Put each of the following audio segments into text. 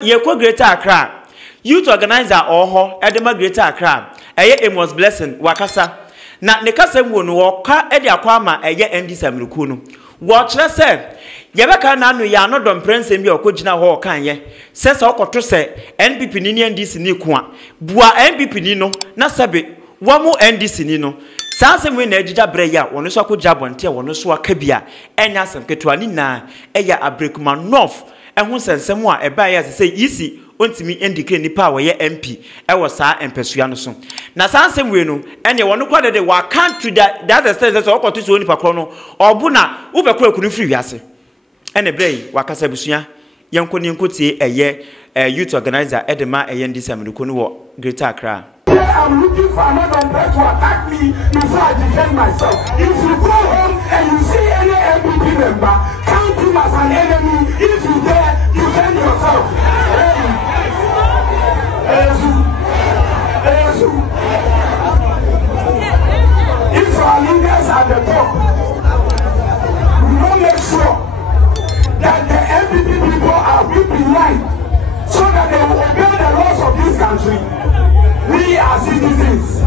Ye ko Greater Accra. Youth organizer oho edema Greater Accra. Eye Amos Blessing wakasa. Na ne kasa mu no woka ede akwa ma eye NDC amruku no. Wo kire se yebeka na anu ya no dom prince bi okogina ho kan ye. Se okoto se NPP ni NDC ni ku a. Bua NPP ni no na sebe wamu NDC ni no. Sanse mu na ejija bre ya wono so akogja bonte wono so aka bia enya asem ketua ni na eya Abrekuma North. Ehun sensem a eba ya se yisi ontimi indicate nipa wo ye MP e wo saa empesua no so na sansem we no ene wo no kwade de wa country that extent so okoto so nipa kro no obu na wo be kro akunu free wiase ene brei wakasa busua yenko ni nkotie eye youth organizer edema eye ndisa meduko no wo Greater Accra. I'm looking for another person to attack me before I defend myself. If you go home and you see any MPP member, count him as an enemy. If you dare, defend yourself. If our leaders at the top, we don't make sure that the MPP people are whipping line so that they will obey the laws of this country. We as citizens,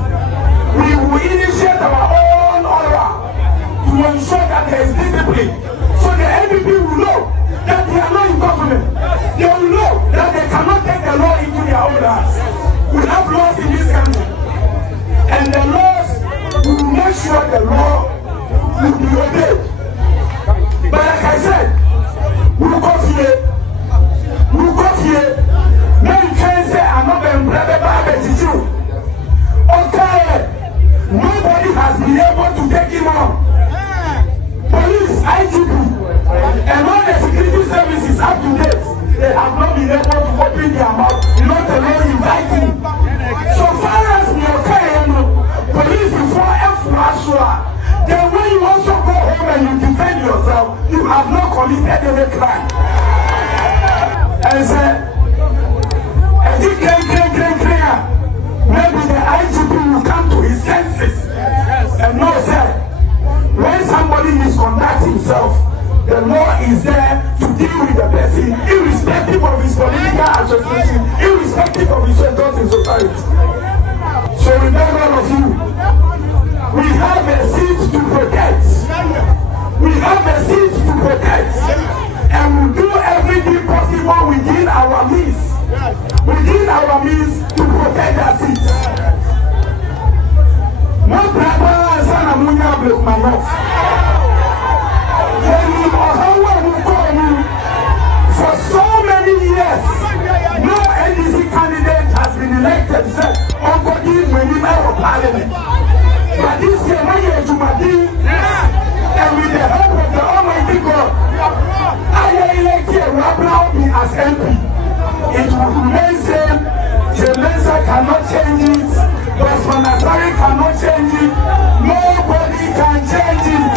we will initiate our own aura to ensure that there is discipline. So the NPP will know that they are not in government. They will know that they cannot take the law into their own hands. We have laws in this country. And the laws will make sure the law will be obeyed. But like I said, we will go here. We will go here. Many can say I'm not being brother by you. Okay, nobody has been able to take him on. Police, IGP, and all the security services up to date, they have not been able to open their mouth, not alone inviting. So far as we okay, police before F1, then when you also go home and you defend yourself, you have not committed any crime. And say, maybe the IGP will come to his senses and know that when somebody misconducts himself, the law is there to deal with the person, irrespective of his political association, irrespective of his status in society. So remember all of you, we have a seat to protect. We have a seat to protect. And we'll do everything possible within our means. Within our means to protect that seat. No brother son Amunya Abrekuma North. For so many years, no NDC candidate has been elected except Uncle Dean when he met of Parliament. But this year, when you're Jumadi, and with the help of the Almighty God, I elected Rablaobi as MP. It will remain same. Jemensa cannot change it. Bosman Asari cannot change it. Nobody can change it.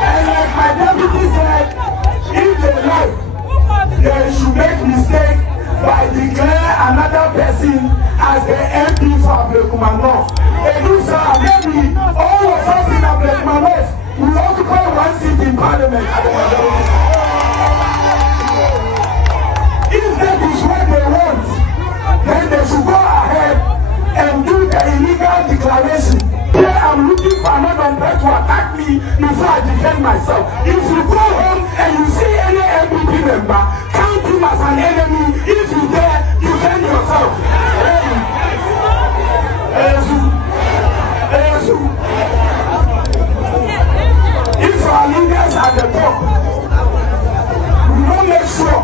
And like my deputy said, if they like, they should make mistake by declare another person as the MP for Abrekuma North. And you sir, maybe all of us in Abrekuma North will occupy one seat in Parliament. If that is what they want, then they should go ahead and do the illegal declaration. I'm looking for another person to attack me before I defend myself. If you go home and you see any MPP member, count him as an enemy. If you dare, defend yourself. If our leaders at the top, we don't make sure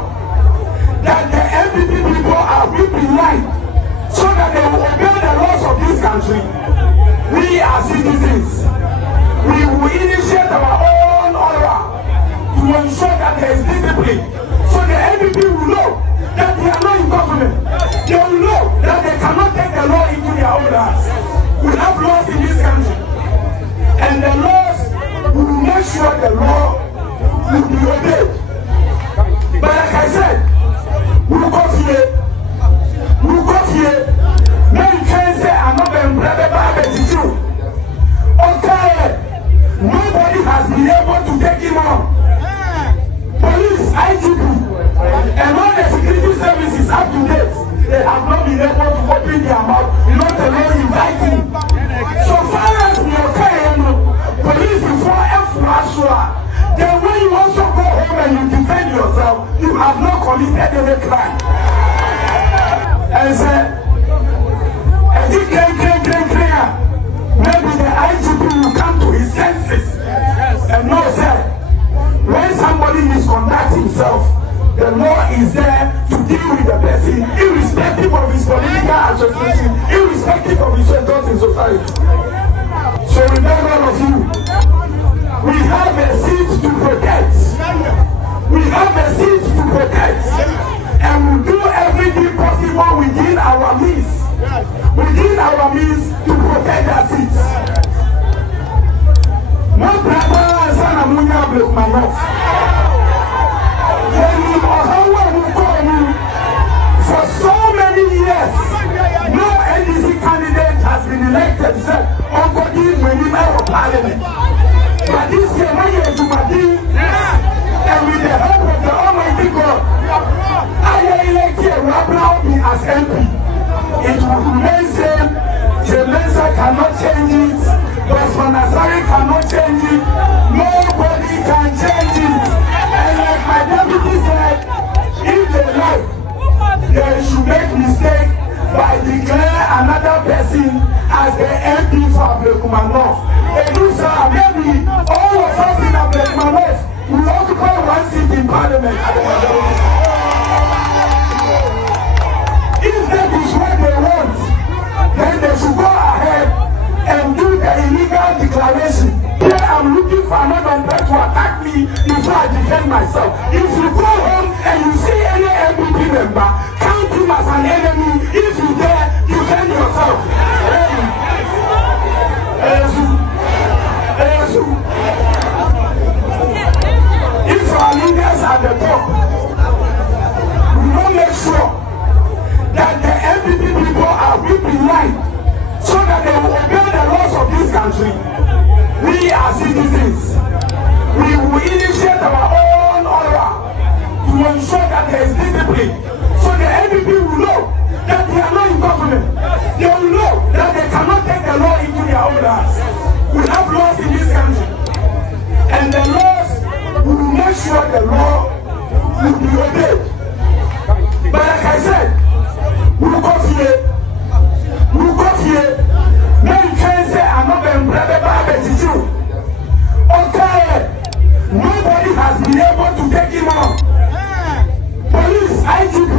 that the MPP people are whipping line so that they will obey the laws of this country. We as citizens, we will initiate our own aura to ensure that there is discipline. So the MPP will know that they are not in government. They will know that they cannot take the law into their own hands. We have laws in this country. And the laws will make sure the law will be obeyed. But like I said, we will go here. We will go here. Many can say I'm not being brother by you. Okay, nobody has been able to take him on. Police, IGP, and all the security services have to the person, irrespective of his political association, irrespective of his status in society. So remember, all of you, we have a seat to protect. We have a seat to protect. And we do everything possible within our means. Within our means to protect that seat. No brother son of Munya Blake Manoff. For so many years, no NDC candidate has been elected, sir, on body member of parliament. But this year, when you are to Madi, and with the help of the Almighty God, I elected Rabraomi as MP. It will remain same. Jemensa cannot change it. Bosman Asari cannot change it. Nobody can change it. And like my deputy said, if they like, they should make mistake by declare another person as the MP for Ablekumanov. Maybe all of us in Ablekumanov will occupy one seat in Parliament. If that is what they want, then they should go ahead and do the illegal declaration. Here I'm looking for another person to attack me before I defend myself. If you go home and you see any MPP member, count him as an enemy. If you dare, defend yourself. If our leaders at the top, we will make sure that the MPP people are whipped in line so that they will obey the laws of this country. We are citizens. We will initiate our own order to ensure that there is discipline. So the MPP will know that they are not in government. They will know that they cannot take the law into their own hands. We have laws in this country. And the laws, we will make sure the law will be obeyed. But like I said, we will go here. We will go here. Men can say, I'm not going to brother Baba to you. Okay. Nobody has been able to take him on. Police, IGP,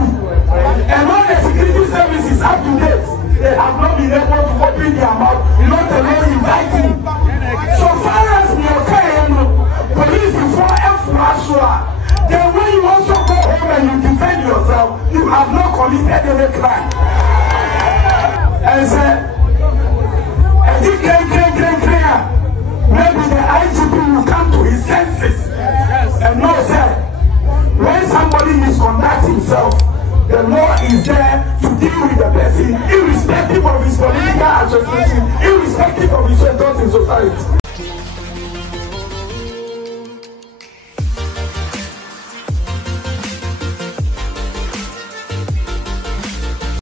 and all the security services up to date, they have not been able to open their mouth, not alone inviting. So far as we are okay, police before F. Then when you also go home and you defend yourself, you have not committed any crime. And say, maybe the IGP will come to his senses and know, sir, when somebody misconducts himself, the law is there to deal with the person, irrespective of his political association, irrespective of his status in society.